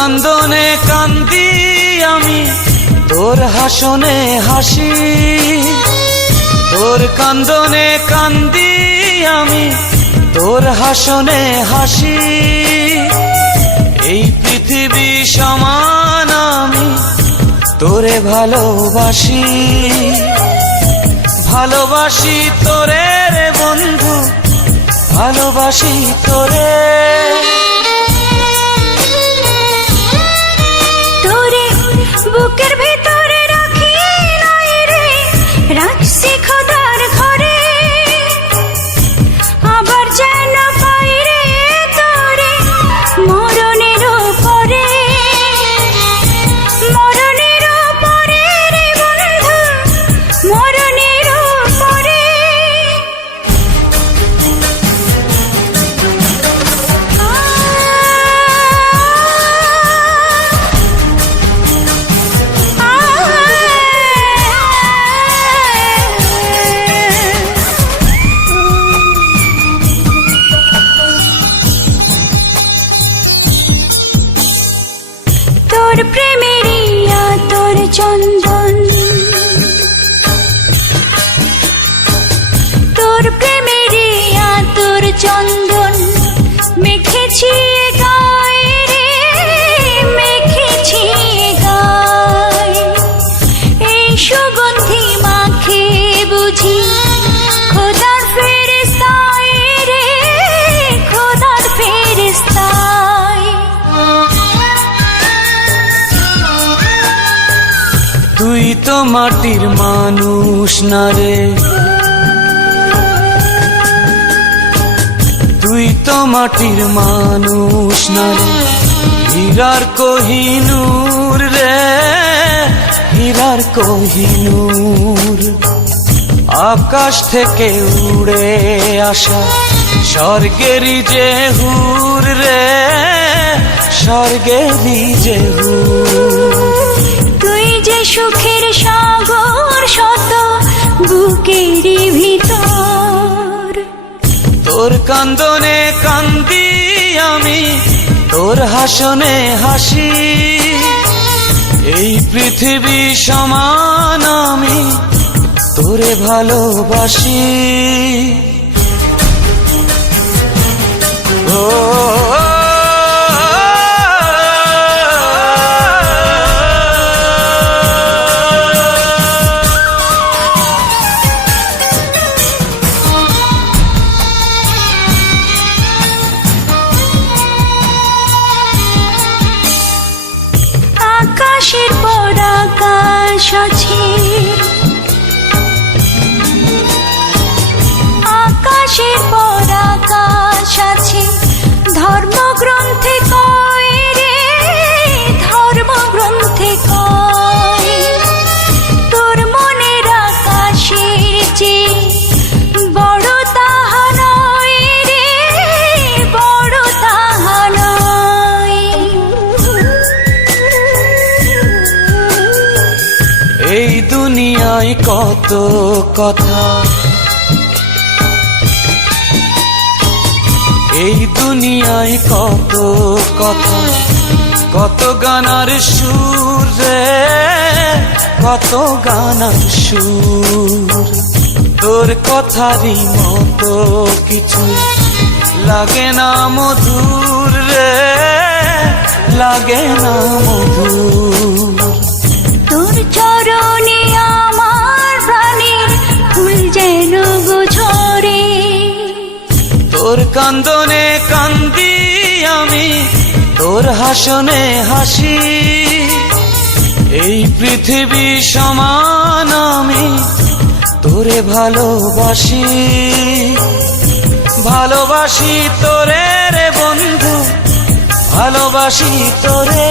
কান্দনে কান্দি আমি, তোর হাসনে হাসি। তোর কান্দনে কান্দি আমি, তোর হাসনে হাসি। এই পৃথিবী সমান আমি তোরে ভালোবাসি। ভালোবাসি তোরে রে বন্ধু, ভালোবাসি তোরে। তোরে বুকের ভিতরে রাখি নাই রে, রাখছি খোদার ঘরে। আবার যেন পাই রে তোরে মরণের পরে। মরণের পরে রে বন্ধু, মরণের পরে। তোর প্রেমেরিয়া তোর চন্দন, তোর প্রেমেরিয়া তোর চন্দন মেখেছি গায়ে রে, মেখেছি গায়ে। এই সুগন্ধি মাখে বুঝি খোদার ফেরেশতায় রে, খোদার ফেরেশতায়। তুই তো মাটির মানুষ না রে, তুই তো মাটির মানুষ না রে। হীরার কোহিনূর রে, হীরার কোহিনূর। আকাশ থেকে উড়ে আসা স্বর্গেরই যে হুর রে, স্বর্গেরই যে হুর। তুই যে সুখের সাগর শত বুকেরই ভিতর। তোর কান্দনে কান্দি আমি, তোর হাসনে হাসি। এই পৃথিবী সমান আমি তোরে ভালোবাসি। ও আকাশের পর আকাশ আছে, আকাশের পর আকাশ আছে। ধর্মগ্রন্থে কয় রে, ধর্মগ্রন্থে কয়। তোর মনের আকাশের যে বড় তাহা নয় রে, বড় তাহা নয়। এই দুনিয়ায় কত কথা, এই দুনিয়ায় কত কথা। কত গানার সুর রে, কত গানার সুর। তোর কথারই মতো কিছু লাগে না মধুর রে, লাগে না মধুর। তোর চরণে আমার প্রাণের ফুল যেন ঝরে। তোর কান্দনে কান্দি আমি, তোর হাসনে হাসি। এই পৃথিবী সমান আমি তোরে ভালোবাসি। ভালোবাসি তোরে রে বন্ধু, ভালোবাসি তোরে।